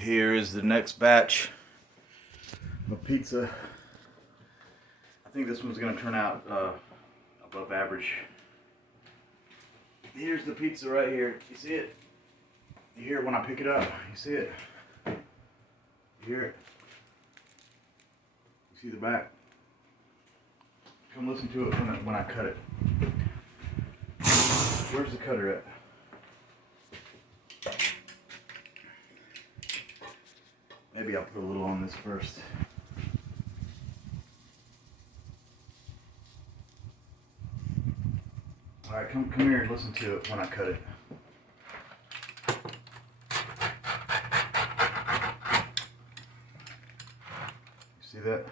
Here is the next batch of pizza. I think this one's going to turn out above average. Here's the pizza right here. You see it? You hear it when I pick it up. You see it? You hear it? You see the back? Come listen to it when I cut it. Where's the cutter at? Maybe I'll put a little on this first. Alright, come here and listen to it when I cut it. You see that?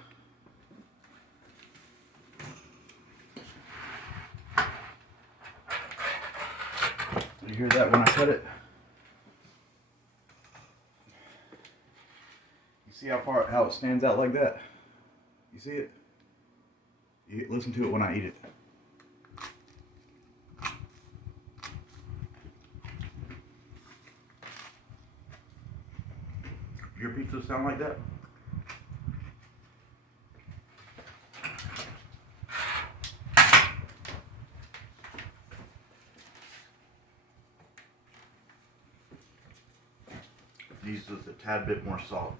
You hear that when I cut it? You see how it stands out like that? You see it? You listen to it when I eat it. Your pizza sound like that? These with a tad bit more salt.